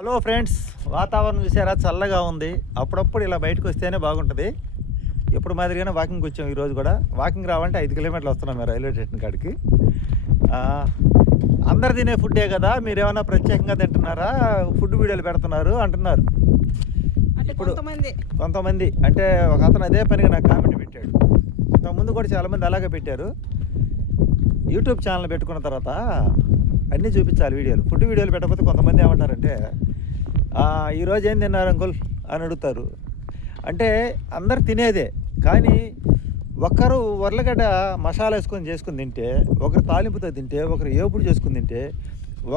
Hello friends, వాతావరణం చూసారా? చల్లగా ఉంది. అప్పుడప్పుడు ఇలా బయటకు వస్తేనే బాగుంటుంది. ఎప్పుడు మాదిరిగానే వాకింగ్కి వచ్చాం. ఈరోజు కూడా వాకింగ్ రావాలంటే 5 కిలోమీటర్లు వస్తున్నాం మేము రైల్వే స్టేషన్ కాడికి. అందరు తినే ఫుడ్డే కదా, మీరు ఏమైనా ప్రత్యేకంగా తింటున్నారా, ఫుడ్ వీడియోలు పెడుతున్నారు అంటున్నారు. ఇప్పుడు కొంతమంది అంటే ఒక అతను అదే పనిగా నాకు కామెంట్ పెట్టాడు. ఇంతకుముందు కూడా చాలామంది అలాగే పెట్టారు. యూట్యూబ్ ఛానల్ పెట్టుకున్న తర్వాత అన్నీ చూపించాలి వీడియోలు. ఫుడ్ వీడియోలు పెట్టకపోతే కొంతమంది ఏమంటారంటే ఈరోజు ఏం తిన్నారు అంకుల్ అని అడుగుతారు. అంటే అందరు తినేదే, కానీ ఒకరు ఉర్లగడ్డ మసాలా వేసుకొని చేసుకుని తింటే, ఒకరు తాలింపుతో తింటే, ఒకరు ఏపుడు చేసుకుని తింటే,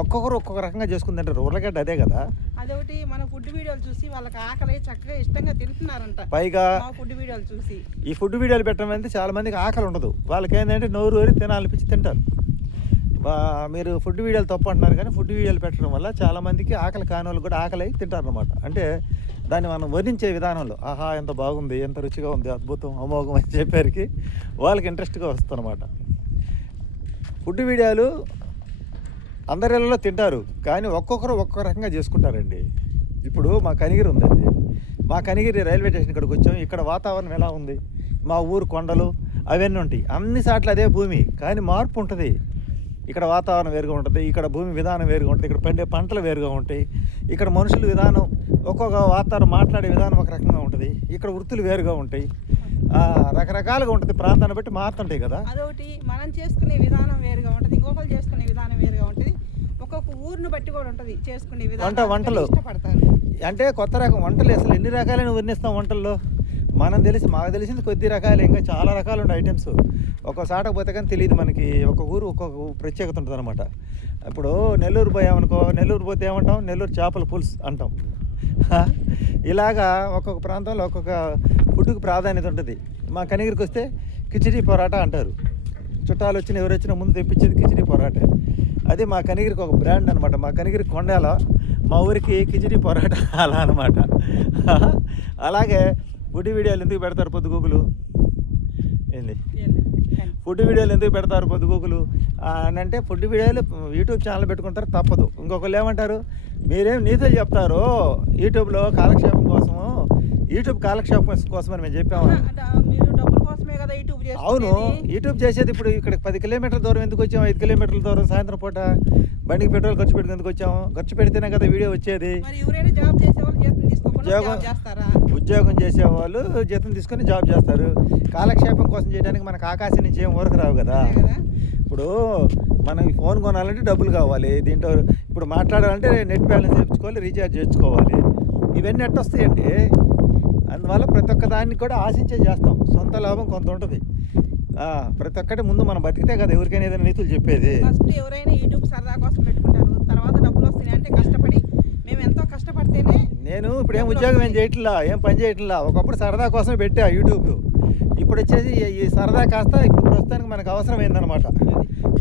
ఒక్కొక్కరు ఒక్కొక్క రకంగా చేసుకుని తింటారు. ఉర్లగడ్డ అదే కదా. అదొకటి మన ఫుడ్ వీడియోలు చూసి వాళ్ళకి ఆకలి చక్కగా ఇష్టంగా తింటున్నారంట. పైగా ఫుడ్ వీడియోలు చూసి ఈ ఫుడ్ వీడియోలు పెట్టడం అంటే చాలా మందికి ఆకలి ఉండదు. వాళ్ళకి ఏంటంటే నోరు ఊరి తినాలనిపించి తింటారు. మీరు ఫుడ్ వీడియోలు తప్పు అంటున్నారు, కానీ ఫుడ్ వీడియోలు పెట్టడం వల్ల చాలామందికి ఆకలి కాని వాళ్ళు కూడా ఆకలి తింటారు అనమాట. అంటే దాన్ని మనం వర్ణించే విధానంలో ఆహా ఎంత బాగుంది, ఎంత రుచిగా ఉంది, అద్భుతం, అమోఘం అని చెప్పేరికి వాళ్ళకి ఇంట్రెస్ట్గా వస్తుంది అనమాట. ఫుడ్ వీడియోలు అందరిలో తింటారు, కానీ ఒక్కొక్కరు ఒక్కొక్క రకంగా చేసుకుంటారండి. ఇప్పుడు మా కనిగిరి ఉందండి. మా కనిగిరి రైల్వే స్టేషన్ ఇక్కడికి వచ్చాం. ఇక్కడ వాతావరణం ఎలా ఉంది, మా ఊరు కొండలు అవన్నీ ఉంటాయి. అన్ని సార్లు అదే భూమి, కానీ మార్పు ఉంటుంది. ఇక్కడ వాతావరణం వేరుగా ఉంటుంది, ఇక్కడ భూమి విధానం వేరుగా ఉంటుంది, ఇక్కడ పండే పంటలు వేరుగా ఉంటాయి, ఇక్కడ మనుషుల విధానం ఒక్కొక్క వాతావరణం మాట్లాడే విధానం ఒక రకంగా ఉంటుంది, ఇక్కడ వృత్తులు వేరుగా ఉంటాయి, రకరకాలుగా ఉంటుంది. ప్రాంతాన్ని బట్టి మారుతుంటాయి కదా. అదొకటి మనం చేసుకునే విధానం వేరుగా ఉంటుంది, ఇంకొకరు చేసుకునే విధానం వేరుగా ఉంటుంది, ఒక్కొక్క ఊరిని బట్టి కూడా ఉంటుంది చేసుకునే విధానం. వంటలు అంటే కొత్త రకం వంటలు అసలు ఎన్ని రకాలైన వర్ణిస్తాం వంటల్లో. మాకు తెలిసింది కొద్ది రకాలు, ఇంకా చాలా రకాలు ఉండే ఐటమ్స్. ఒక్కొక్క సాటకు పోతే కానీ తెలియదు మనకి. ఒక్కొక్క ఊరు ఒక్కొక్క ప్రత్యేకత ఉంటుంది అనమాట. ఇప్పుడు నెల్లూరు పోయామనుకో, నెల్లూరు పోతే ఏమంటాం, నెల్లూరు చేపల పులుసు అంటాం. ఇలాగా ఒక్కొక్క ప్రాంతంలో ఒక్కొక్క ఫుడ్కి ప్రాధాన్యత ఉంటుంది. మా కనిగిరికి వస్తే కిచిడి పొరాటా అంటారు. చుట్టాలు వచ్చిన ఎవరు వచ్చినా ముందు తెప్పించేది కిచిడి పొరాటా. అది మా కనిగిరికి ఒక బ్రాండ్ అనమాట. మా కనిగిరి కొండల, మా ఊరికి కిచిడి పొరాటా అలా అనమాట. అలాగే ఫుడ్ వీడియోలు ఎందుకు పెడతారు పొద్దుగూకులు? ఏంది ఫుడ్ వీడియోలు ఎందుకు పెడతారు పొద్దుగూకులు అని అంటే, ఫుడ్ వీడియోలు యూట్యూబ్ ఛానల్ పెట్టుకుంటారు, తప్పదు. ఇంకొకళ్ళు ఏమంటారు, మీరేం నీతులు చెప్తారు యూట్యూబ్లో కాలక్షేపం కోసము, యూట్యూబ్ కాలక్షేపం కోసమని మేము చెప్పాము. అవును, యూట్యూబ్ చేసేది. ఇప్పుడు ఇక్కడ 10 కిలోమీటర్ల దూరం ఎందుకు వచ్చాము? 5 కిలోమీటర్ల దూరం సాయంత్రం పూట బండికి పెట్రోల్ ఖర్చు పెట్టుకుని ఎందుకు వచ్చాము? ఖర్చు పెడితేనే కదా వీడియో వచ్చేది. ఉద్యోగం చేసేవాళ్ళు జీతం తీసుకొని జాబ్ చేస్తారు. కాలక్షేపం కోసం చేయడానికి మనకు ఆకాశం నుంచి ఏం ఊరకు రావు కదా. ఇప్పుడు మనం ఫోన్ కొనాలంటే డబ్బులు కావాలి. దీంట్లో ఇప్పుడు మాట్లాడాలంటే నెట్ బ్యాలెన్స్ చేయించుకోవాలి, రీఛార్జ్ చేసుకోవాలి. ఇవన్నీ ఎట్టొస్తాయండి. అందువల్ల ప్రతి ఒక్క దాన్ని కూడా ఆశించే చేస్తాం. సొంత లాభం కొంత ఉంటుంది. ప్రతి ఒక్కటి ముందు మనం బతికితే కదా ఎవరికైనా ఏదైనా నీతులు చెప్పేది. ఫస్ట్ ఎవరైనా యూట్యూబ్ సరదా కోసం పెట్టుకుంటారు, తర్వాత డబ్బులు వస్తున్నాయి అంటే కష్టపడి మేము ఎంతో కష్టపడితేనే. నేను ఇప్పుడు ఏం ఉద్యోగం ఏం చేయట్లా, ఏం పని చేయట్లా. ఒకప్పుడు సరదా కోసమే పెట్టా యూట్యూబ్. ఇప్పుడు వచ్చేసి ఈ సరదా కాస్త ఇప్పుడు ప్రస్తుతానికి మనకు అవసరమైందనమాట.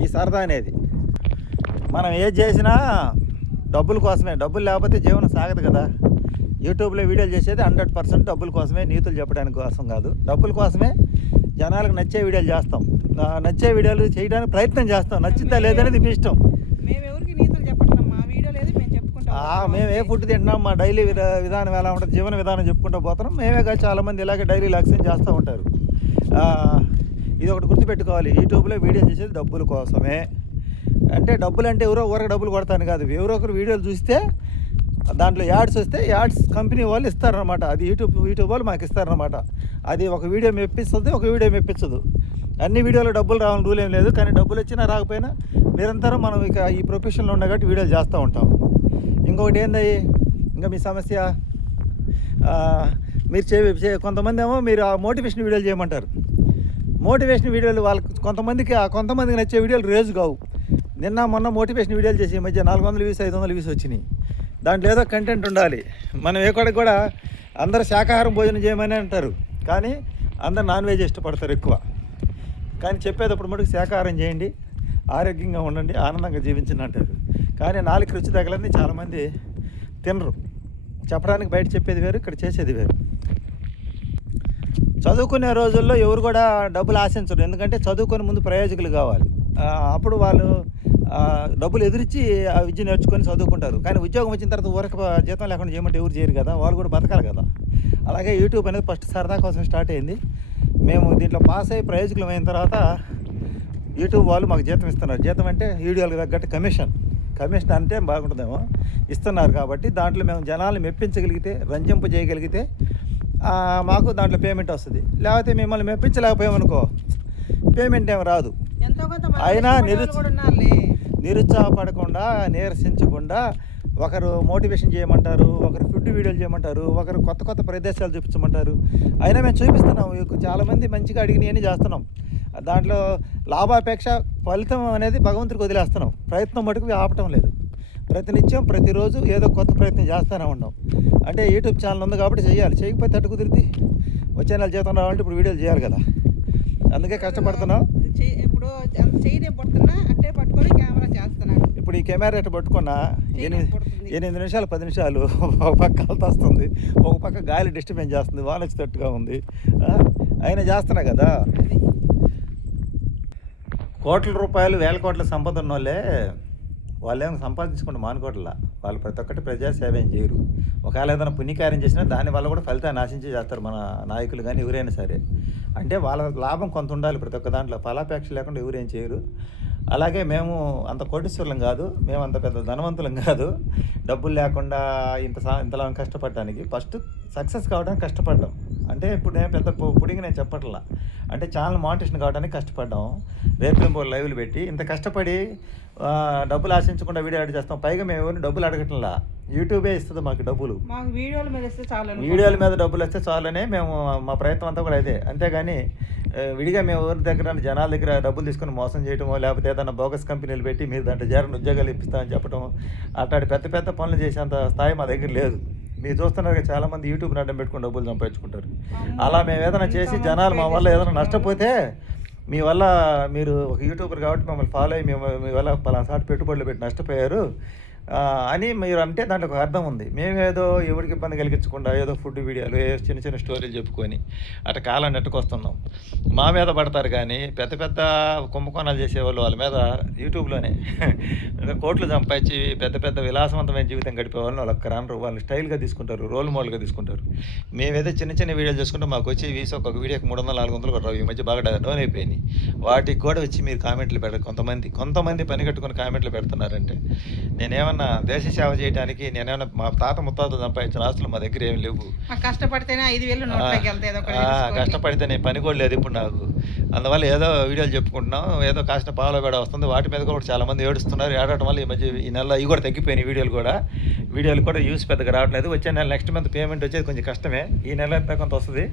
ఈ సరదా అనేది మనం ఏది చేసినా డబ్బుల కోసమే. డబ్బులు లేకపోతే జీవనం సాగదు కదా. యూట్యూబ్లో వీడియోలు చేసేది 100% డబ్బుల కోసమే, నీతులు చెప్పడానికి కోసం కాదు. డబ్బుల కోసమే జనాలకు నచ్చే వీడియోలు చేస్తాం. నచ్చే వీడియోలు చేయడానికి ప్రయత్నం చేస్తాం. నచ్చిందా లేదనేది మీ ఇష్టం. మేము ఏ ఫుడ్ తింటున్నాం, మా డైలీ విధానం ఎలా ఉంటుంది, జీవన విధానం చెప్పుకుంటూ పోతున్నాం. మేమే కాదు చాలామంది ఇలాగే డైలీ లాక్సేషన్ చేస్తూ ఉంటారు. ఇది ఒకటి గుర్తుపెట్టుకోవాలి, యూట్యూబ్లో వీడియోలు చేసేది డబ్బుల కోసమే. అంటే డబ్బులు అంటే ఎవరో ఊరకు డబ్బులు కొడతాను కాదు. ఎవరో ఒకరు వీడియోలు చూస్తే దాంట్లో యాడ్స్ వస్తే యాడ్స్ కంపెనీ వాళ్ళు ఇస్తారనమాట. అది యూట్యూబ్ వాళ్ళు మాకు ఇస్తారనమాట. అది ఒక వీడియో మెప్పిస్తుంది, ఒక వీడియో మెప్పించదు. అన్ని వీడియోలో డబ్బులు రావాలని రూల్ ఏం లేదు, కానీ డబ్బులు వచ్చినా రాకపోయినా నిరంతరం మనం ఇక ఈ ప్రొఫెషన్లో ఉన్న కాబట్టి వీడియోలు చేస్తూ ఉంటాం. ఇంకొకటి ఏంది, ఇంకా మీ సమస్య మీరు కొంతమంది ఏమో మీరు ఆ మోటివేషన్ వీడియోలు చేయమంటారు. మోటివేషన్ వీడియోలు వాళ్ళకి కొంతమందికి నచ్చే వీడియోలు రేజు కావు. నిన్న మొన్న మోటివేషన్ వీడియోలు చేసి ఈ మధ్య 400 వ్యూస్ 500 వ్యూస్ వచ్చినాయి. దాంట్లో ఏదో కంటెంట్ ఉండాలి. మనం ఎక్కడికి కూడా అందరూ శాకాహారం భోజనం చేయమని అంటారు, కానీ అందరు నాన్ వెజ్ ఇష్టపడతారు ఎక్కువ. కానీ చెప్పేటప్పుడు మటుకు శాకాహారం చేయండి, ఆరోగ్యంగా ఉండండి, ఆనందంగా జీవించండి అంటారు. కానీ 4 రుచి తగలని చాలామంది తినరు. చెప్పడానికి బయట చెప్పేది వేరు, ఇక్కడ చేసేది వేరు. చదువుకునే రోజుల్లో ఎవరు కూడా డబ్బులు ఆశించరు, ఎందుకంటే చదువుకొని ముందు ప్రయోజకులు కావాలి. అప్పుడు వాళ్ళు డబ్బులు ఎదురిచ్చి ఆ విద్య నేర్చుకొని చదువుకుంటారు. కానీ ఉద్యోగం వచ్చిన తర్వాత ఊరక జీతం లేకుండా చేయమంటే ఎవరు చేయరు కదా, వాళ్ళు కూడా బతకాలి కదా. అలాగే యూట్యూబ్ అనేది ఫస్ట్ సరదా కోసం స్టార్ట్ అయింది. మేము దీంట్లో పాస్ అయ్యి ప్రయోజకులం అయిన తర్వాత యూట్యూబ్ వాళ్ళు మాకు జీతం ఇస్తున్నారు. జీతం అంటే వీడియోలకు తగ్గట్టు కమిషన్ అంటే బాగుంటుందేమో ఇస్తున్నారు. కాబట్టి దాంట్లో మేము జనాలు మెప్పించగలిగితే, రంజింపు చేయగలిగితే మాకు దాంట్లో పేమెంట్ వస్తుంది. లేకపోతే మిమ్మల్ని మెప్పించలేకపోయామనుకో పేమెంట్ ఏమి రాదు. ఎంతో కొంత అయినా కూడా ఉన్నారులే. నిరుత్సాహపడకుండా, నీరసించకుండా ఒకరు మోటివేషన్ చేయమంటారు, ఒకరు ఫుడ్ వీడియోలు చేయమంటారు, ఒకరు కొత్త కొత్త ప్రదేశాలు చూపించమంటారు. అయినా మేము చూపిస్తున్నాం. చాలామంది మంచిగా అడిగినవన్నీ చేస్తున్నాం. దాంట్లో లాభాపేక్ష ఫలితం అనేది భగవంతుడికి వదిలేస్తున్నాం. ప్రయత్నం మటుకు ఆపటం లేదు. ప్రతినిత్యం ప్రతిరోజు ఏదో కొత్త ప్రయత్నం చేస్తూనే ఉన్నాం. అంటే యూట్యూబ్ ఛానల్ ఉంది కాబట్టి చేయాలి. చేయకపోతే అటు కుదిరితే వచ్చే నెల జీతం రావాలంటే ఇప్పుడు వీడియోలు చేయాలి కదా, అందుకే కష్టపడుతున్నాం. ఇప్పుడు చేయదే పడుతున్నా అట్టే పట్టుకొని కెమెరా చేస్తున్నాడు. ఇప్పుడు ఈ కెమెరా ఎట్ట పట్టుకున్నా 8 నిమిషాలు 10 నిమిషాలు ఒక పక్క కాలుతో వస్తుంది, ఒక పక్క గాలి డిస్టర్బెన్స్ చేస్తుంది, వాన వచ్చేటట్టుగా ఉంది. అయినా చేస్తున్నా కదా. కోట్ల రూపాయలు, వేల కోట్ల సంపద ఉన్న వాళ్ళే సంపాదించుకుంటే మానుకోవట్లా. వాళ్ళు ప్రతి ఒక్కటి ప్రజాసేవ ఏం చేయరు. ఒకవేళ ఏదైనా పుణ్యకార్యం చేసినా దానివల్ల కూడా ఫలితాన్ని ఆశించి చేస్తారు మన నాయకులు కానీ ఎవరైనా సరే. అంటే వాళ్ళ లాభం కొంత ఉండాలి ప్రతి ఒక్క దాంట్లో. ఫలాపేక్ష లేకుండా ఎవరేం చేయరు. అలాగే మేము అంత కోటీశ్వరులం కాదు, మేము అంత పెద్ద ధనవంతులం కాదు. డబ్బులు లేకుండా ఇంతలా కష్టపడడానికి ఫస్ట్ సక్సెస్ కావడానికి కష్టపడ్డాం. అంటే ఇప్పుడు నేను పెద్ద పుడిగి నేను చెప్పట్లా, అంటే ఛానల్ మోటివేషన్ కావడానికి కష్టపడ్డాం. రేపు లైవ్లు పెట్టి ఇంత కష్టపడి డబ్బులు ఆశించకుండా వీడియో యాడ్ చేస్తాం. పైగా మేము ఎవరిని డబ్బులు అడగట్లా, యూట్యూబే ఇస్తుంది మాకు డబ్బులు. వీడియోల మీద డబ్బులు వస్తే చాలనే మేము మా ప్రయత్నం అంతా కూడా అదే. అంతేగాని విడిగా మేము ఎవరి దగ్గర జనాల దగ్గర డబ్బులు తీసుకొని మోసం చేయటమో, లేకపోతే ఏదైనా బోగస్ కంపెనీలు పెట్టి మీరు దాంట్లో చేరని ఉద్యోగాలు ఇప్పిస్తామని చెప్పడం, అట్లాంటి పెద్ద పెద్ద పనులు చేసేంత స్థాయి మా దగ్గర లేదు. మీరు చూస్తున్నారు చాలామంది యూట్యూబ్ని అడ్డం పెట్టుకుని డబ్బులు సంపాదించుకుంటారు. అలా మేము ఏదైనా చేసి జనాలు మా వల్ల ఏదైనా నష్టపోతే, మీ వల్ల మీరు ఒక యూట్యూబర్ కాబట్టి మమ్మల్ని ఫాలో అయ్యి మీ వల్ల పలానా సాటి పెట్టుబడులు పెట్టి నష్టపోయారు అని మీరు అంటే దాంట్లో ఒక అర్థం ఉంది. మేమేదో ఎవరికి ఇబ్బంది కలిగించకుండా ఏదో ఫుడ్ వీడియోలు, చిన్న చిన్న స్టోరీలు చెప్పుకొని అట్లా కాలాన్ని నెట్టుకొస్తున్నాం. మా మీద పడతారు కానీ పెద్ద పెద్ద కుంభకోణాలు చేసేవాళ్ళు వాళ్ళ మీద యూట్యూబ్లోనే కోట్లు సంపాదించి పెద్ద పెద్ద విలాసవంతమైన జీవితం గడిపేవాళ్ళని వాళ్ళకి రాను, వాళ్ళు స్టైల్గా తీసుకుంటారు, రోల్ మోడల్గా తీసుకుంటారు. మేమేదో చిన్న చిన్న వీడియోలు చేసుకుంటే మాకు వచ్చి వీసా ఒక వీడియోకి 300-400 కూడా రావు. ఈ మధ్య బాగా డౌన్ అయిపోయినాయి. వాటికి కూడా వచ్చి మీరు కామెంట్లు పెడతారు. కొంతమంది పని కట్టుకుని కామెంట్లు పెడుతున్నారంటే నేనేమన్నా దేశ సేవ చేయడానికి, నేనేమన్నా మా తాత ముత్తాతలు సంపాదించిన ఆస్తులు మా దగ్గర ఏమి లేవు. కష్టపడితేనే 5,000 కష్టపడితేనే పని కూడా లేదు ఇప్పుడు నాకు. అందువల్ల ఏదో వీడియోలు చెప్పుకుంటున్నాం, ఏదో కాసిన పావులో కూడా వస్తుంది. వాటి మీద కూడా చాలా మంది ఏడుస్తున్నారు. ఏడవడం వల్ల ఈ మధ్య ఈ నెల ఇవి కూడా తగ్గిపోయినాయి. వీడియోలు కూడా యూస్ పెద్దగా రావట్లేదు. వచ్చే నెల నెక్స్ట్ మంత్ పేమెంట్ వచ్చేది కొంచెం కష్టమే. ఈ నెల అంతా కొంత వస్తుంది.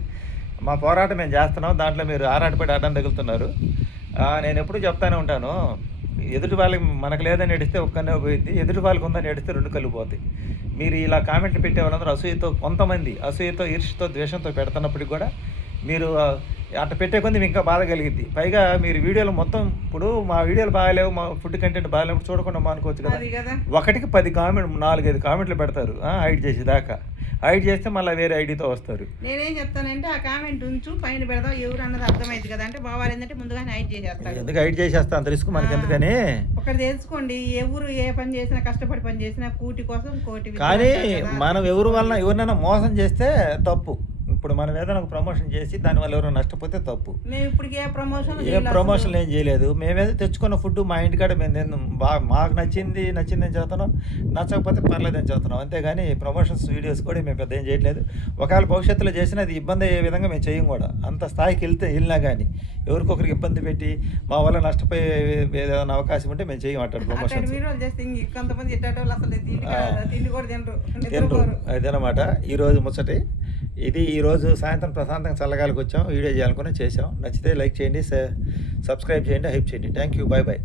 మా పోరాటం మేము చేస్తున్నాం. దాంట్లో మీరు ఆరాటపడి అడ్డం తగులుతున్నారు. నేను ఎప్పుడు చెప్తానే ఉంటాను, ఎదుటి వాళ్ళకి మనకు లేదని ఏడిస్తే ఒక్కనే పోయింది, ఎదుటి వాళ్ళకి ఉందని ఏడిస్తే 2 కళ్ళు పోతాయి. మీరు ఇలా కామెంట్లు పెట్టే వాళ్ళందరూ కొంతమంది అసూయతో, ఈర్ష్యతో, ద్వేషంతో పెడుతున్నప్పటికి కూడా మీరు అట్లా పెట్టే కొంది ఇంకా బాధ కలిగిద్ది. పైగా మీరు వీడియోలు మొత్తం ఇప్పుడు మా వీడియోలు బాగాలేవు, మా ఫుడ్ కంటెంట్ బాగాలేవు చూడకుండా మానుకోవచ్చు కదా. ఒకటికి 10 కామెంట్ 4-5 కామెంట్లు పెడతారు హైడ్ చేసి దాకా. హైడ్ చేస్తే మళ్ళీ వేరే ఐడితో వస్తారు. నేనేం చెప్తానంటే ఆ కామెంట్ ఉంచు, పైన పెడదాం, ఎవరు అన్నది అర్థమైంది కదా అంటే బావాలి ఏంటంటే ముందుగానే హైడ్ చేసేస్తాడు. ఎందుకు హైడ్ చేసేస్తా, అంత రిస్క్ మనకి ఎందుకని. ఒకటి తెలుసుకోండి, ఎవరు ఏ పని చేసినా, కష్టపడి పని చేసినా కూటి కోసం కోటి. కానీ మనం ఎవరినైనా మోసం చేస్తే తప్పు. ఇప్పుడు మనం ఏదైనా ఒక ప్రమోషన్ చేసి దానివల్ల ఎవరైనా నష్టపోతే తప్పు. మేము ఇప్పుడు ఏ ప్రమోషన్ ఏం చేయలేదు. మేమేదో తెచ్చుకున్న ఫుడ్ మా ఇంటికాడ మేము మాకు నచ్చిందని చెబుతున్నాం, నచ్చకపోతే పర్లేదని చెబుతున్నాం. అంతేగాని ప్రమోషన్స్ వీడియోస్ కూడా మేము పెద్ద ఏం చేయట్లేదు. ఒకవేళ భవిష్యత్తులో చేసినా అది ఇబ్బంది అయ్యే విధంగా మేము చేయం కూడా. అంత స్థాయికి వెళ్ళినా కానీ ఎవరికొకరికి ఇబ్బంది పెట్టి మా వల్ల నష్టపోయే ఏదైనా అవకాశం ఉంటే మేము చేయం అట్టాడు ప్రమోషన్. తినరు అదనమాట. ఈరోజు ముచ్చటి ఇది. ఈరోజు సాయంత్రం ప్రశాంతంగా చల్లగాలికి వచ్చాం, వీడియో చేయాలనుకుని చేసాం. నచ్చితే లైక్ చేయండి, సబ్స్క్రైబ్ చేయండి, హైప్ చేయండి. Thank you, bye bye.